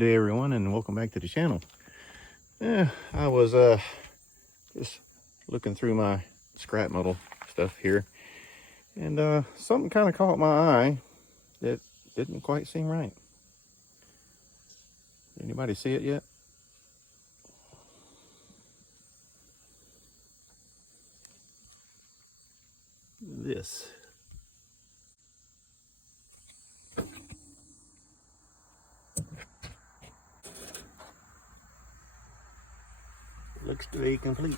day, everyone, and welcome back to the channel. I was just looking through my scrap metal stuff here, and something kind of caught my eye that didn't quite seem right. Anybody see it yet? This. Looks to be complete.